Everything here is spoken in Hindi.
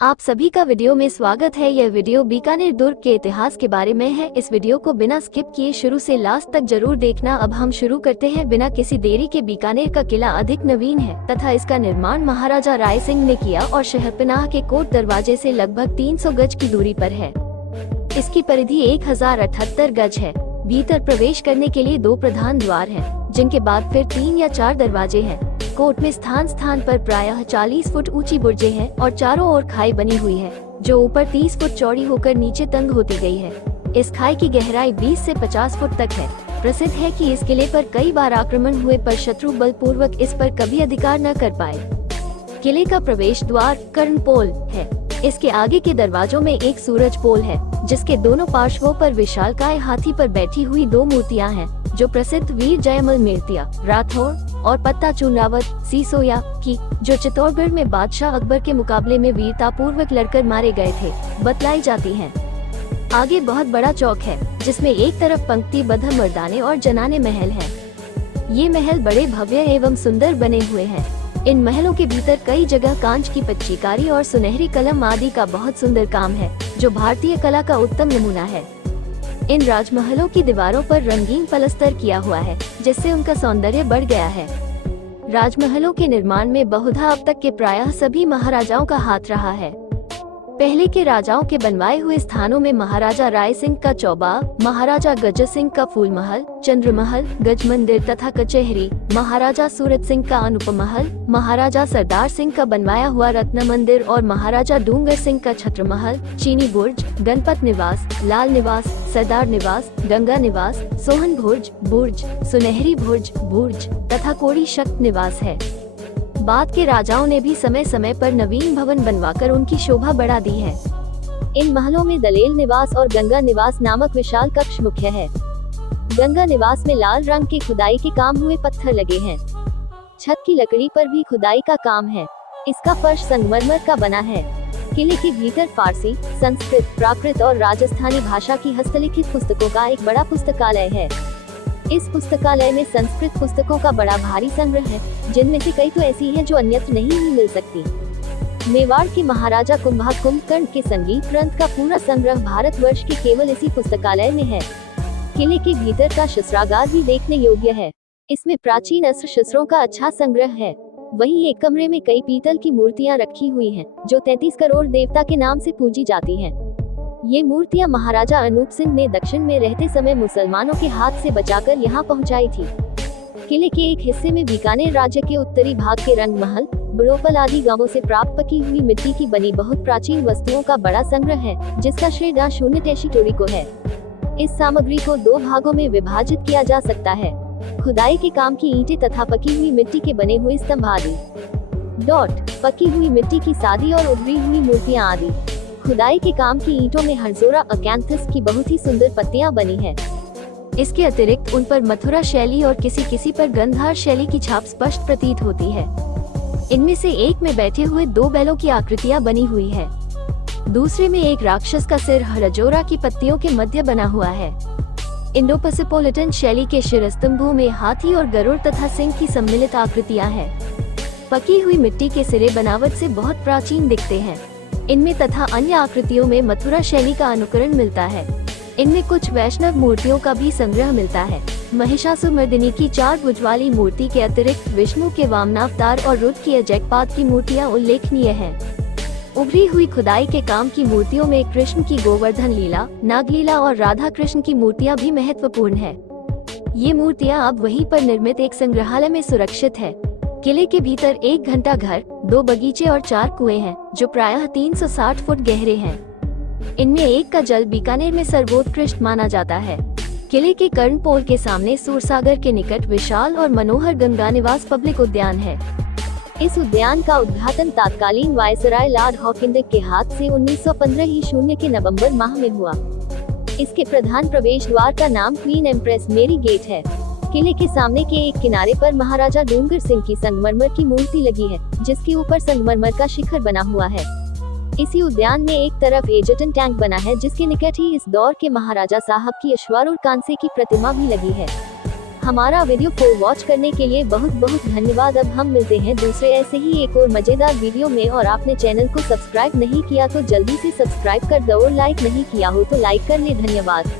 आप सभी का वीडियो में स्वागत है। यह वीडियो बीकानेर दुर्ग के इतिहास के बारे में है। इस वीडियो को बिना स्किप किए शुरू से लास्ट तक जरूर देखना। अब हम शुरू करते हैं बिना किसी देरी के। बीकानेर का किला अधिक नवीन है तथा इसका निर्माण महाराजा राय सिंह ने किया और शहरपनाह के कोट दरवाजे से लगभग 300 गज की दूरी पर है। इसकी परिधि 1078 गज है। भीतर प्रवेश करने के लिए 2 प्रधान द्वार हैं, जिनके बाद फिर 3 या 4 दरवाजे हैं। कोट में स्थान स्थान पर प्रायः 40 फुट ऊंची बुर्जें हैं और चारों ओर खाई बनी हुई है, जो ऊपर 30 फुट चौड़ी होकर नीचे तंग होती गई है। इस खाई की गहराई 20 से 50 फुट तक है। प्रसिद्ध है कि इस किले पर कई बार आक्रमण हुए पर शत्रु बलपूर्वक इस पर कभी अधिकार न कर पाए। किले का प्रवेश द्वार कर्णपोल है। इसके आगे के दरवाजों में एक सूरज पोल है, जिसके दोनों पार्श्वों पर विशालकाय हाथी पर बैठी हुई 2 मूर्तियां हैं, जो प्रसिद्ध वीर जयमल मेड़तिया राठौर और पत्ता चूनरावत सीसोया की, जो चित्तौड़गढ़ में बादशाह अकबर के मुकाबले में वीरतापूर्वक लड़कर मारे गए थे, बतलाई जाती हैं। आगे बहुत बड़ा चौक है, जिसमें एक तरफ पंक्तिबद्ध मर्दाने और जनाने महल हैं। ये महल बड़े भव्य एवं सुंदर बने हुए हैं। इन महलों के भीतर कई जगह कांच की पच्चीकारी और सुनहरी कलम आदि का बहुत सुंदर काम है, जो भारतीय कला का उत्तम नमूना है। इन राजमहलों की दीवारों पर रंगीन पलस्तर किया हुआ है, जिससे उनका सौंदर्य बढ़ गया है। राजमहलों के निर्माण में बहुधा अब तक के प्रायः सभी महाराजाओं का हाथ रहा है। पहले के राजाओं के बनवाए हुए स्थानों में महाराजा राय सिंह का चौबा, महाराजा गज सिंह का फूल महल, चंद्र महल, गज मंदिर तथा कचहरी, महाराजा सूरत सिंह का अनुपम महल, महाराजा सरदार सिंह का बनवाया हुआ रत्न मंदिर और महाराजा डूंगर सिंह का छत्र महल, चीनी बुर्ज, गणपत निवास, लाल निवास, सरदार निवास, गंगा निवास, सोहन बुर्ज, सुनहरी बुर्ज तथा कोड़ी शक्त निवास है। बाद के राजाओं ने भी समय समय पर नवीन भवन बनवाकर उनकी शोभा बढ़ा दी है। इन महलों में दलेल निवास और गंगा निवास नामक विशाल कक्ष मुख्य है। गंगा निवास में लाल रंग के खुदाई के काम हुए पत्थर लगे हैं। छत की लकड़ी पर भी खुदाई का काम है। इसका फर्श संगमरमर का बना है। किले के भीतर फारसी, संस्कृत, प्राकृत और राजस्थानी भाषा की हस्तलिखित पुस्तकों का एक बड़ा पुस्तकालय है। इस पुस्तकालय में संस्कृत पुस्तकों का बड़ा भारी संग्रह है, जिनमें से कई तो ऐसी हैं जो अन्यत्र नहीं ही मिल सकती। मेवाड़ के महाराजा कुंभकर्ण के संगीत ग्रंथ का पूरा संग्रह भारतवर्ष के केवल इसी पुस्तकालय में है। किले के भीतर का शस्त्रागार भी देखने योग्य है। इसमें प्राचीन अस्त्र शस्त्रों का अच्छा संग्रह है। वहीं एक कमरे में कई पीतल की मूर्तियां रखी हुई हैं, जो 33 करोड़ देवता के नाम से पूजी जाती हैं। ये मूर्तियां महाराजा अनूप सिंह ने दक्षिण में रहते समय मुसलमानों के हाथ से बचाकर यहाँ पहुँचाई थी। किले के एक हिस्से में बीकानेर राज्य के उत्तरी भाग के रंग महल, बड़ोपल आदि गांवों से प्राप्त पकी हुई मिट्टी की बनी बहुत प्राचीन वस्तुओं का बड़ा संग्रह है, जिसका श्रेय डा 0 टोरी को है। इस सामग्री को 2 भागों में विभाजित किया जा सकता है: खुदाई के काम की ईंटें तथा पकी हुई मिट्टी के बने हुए स्तंभ आदि। पकी हुई मिट्टी की सादी और उभरी हुई मूर्तियां आदि। खुदाई के काम की ईंटों में हरजोरा अकैंथस की बहुत ही सुंदर पत्तियां बनी हैं। इसके अतिरिक्त उन पर मथुरा शैली और किसी पर गंधार शैली की छाप स्पष्ट प्रतीत होती है। इनमें से एक में बैठे हुए 2 बैलों की आकृतियां बनी हुई है। दूसरे में एक राक्षस का सिर हरजोरा की पत्तियों के मध्य बना हुआ है। इंडो-पैसिफोलिटन शैली के शिरस्तंभों में हाथी और गरुड़ तथा सिंह की सम्मिलित आकृतियां हैं। पकी हुई मिट्टी के सिरे बनावट से बहुत प्राचीन दिखते हैं। इनमें तथा अन्य आकृतियों में मथुरा शैली का अनुकरण मिलता है। इनमें कुछ वैष्णव मूर्तियों का भी संग्रह मिलता है। महिषासुरमर्दिनी की 4 भुज वाली मूर्ति के अतिरिक्त विष्णु के वामनावतार और रुद्र की अजैकपात की मूर्तियां उल्लेखनीय हैं। उभरी हुई खुदाई के काम की मूर्तियों में कृष्ण की गोवर्धन लीला, नागलीला और राधा कृष्ण की मूर्तियां भी महत्वपूर्ण है। ये मूर्तियां अब वहीं पर निर्मित एक संग्रहालय में सुरक्षित है। किले के भीतर एक घंटा घर, 2 बगीचे और 4 कुएं हैं, जो प्रायः 360 फुट गहरे हैं। इनमें एक का जल बीकानेर में सर्वोत्कृष्ट माना जाता है। किले के कर्णपोल के सामने सूरसागर के निकट विशाल और मनोहर गंगा निवास पब्लिक उद्यान है। इस उद्यान का उद्घाटन तत्कालीन वायसराय लॉर्ड हॉकिंस के हाथ से 1915 के नवंबर माह में हुआ। इसके प्रधान प्रवेश द्वार का नाम क्वीन एम्प्रेस मेरी गेट है। किले के सामने के एक किनारे पर महाराजा डूंगर सिंह की संगमरमर की मूर्ति लगी है, जिसके ऊपर संगमरमर का शिखर बना हुआ है। इसी उद्यान में एक तरफ एजटन टैंक बना है, जिसके निकट ही इस दौर के महाराजा साहब की अश्वारूढ़ कांसे की प्रतिमा भी लगी है। हमारा वीडियो को वॉच करने के लिए बहुत बहुत धन्यवाद। अब हम मिलते हैं दूसरे ऐसे ही एक और मजेदार वीडियो में, और आपने चैनल को सब्सक्राइब नहीं किया तो जल्दी से सब्सक्राइब कर दो, और लाइक नहीं किया हो तो लाइक कर ले। धन्यवाद।